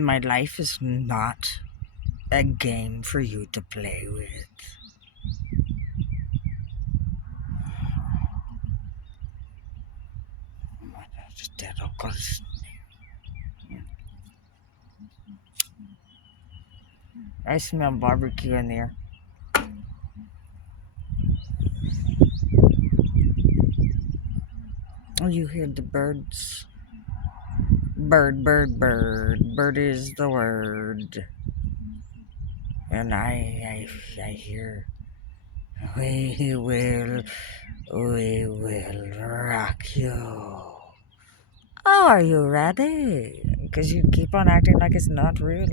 My life is not a game for you to play with. I smell barbecue in there. Oh, you hear the birds? Bird, bird, bird. Bird is the word. And I hear, we will rock you. Oh, are you ready? Because you keep on acting like it's not real.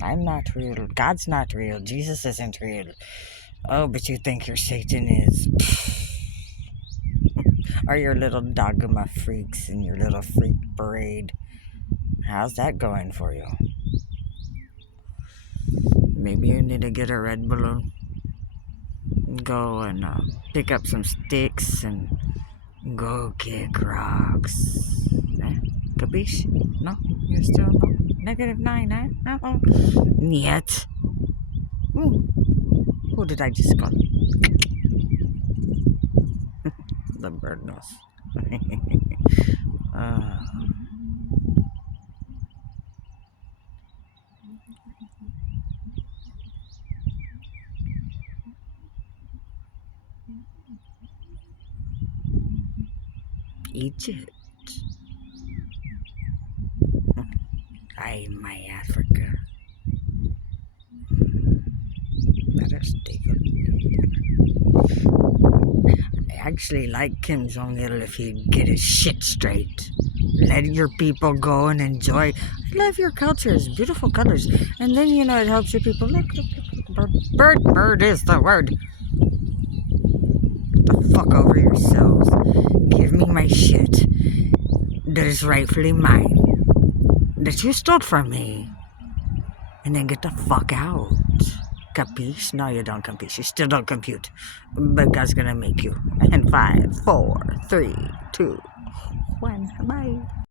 I'm not real. God's not real. Jesus isn't real. Oh, but you think your Satan is. Or your little dogma freaks and your little freak parade. How's that going for you? Maybe you need to get a red balloon. Go and pick up some sticks and go kick rocks. Eh? Capiche? No? You're still no? -9, eh? Uh-oh. Niet. Ooh. Who did I just call? The bird knows. Egypt. Ay, my Africa. Better stay good. I actually like Kim Jong-il if he'd get his shit straight. Let your people go and enjoy. I love your cultures, beautiful colors. And then, it helps your people. Look, bird is the word. Get the fuck over yourselves. Give me my shit that is rightfully mine. That you stole from me. And then get the fuck out. Capiche? No, you don't capiche. You still don't compute. But God's gonna make you. And 5, 4, 3, 2, 1. Bye.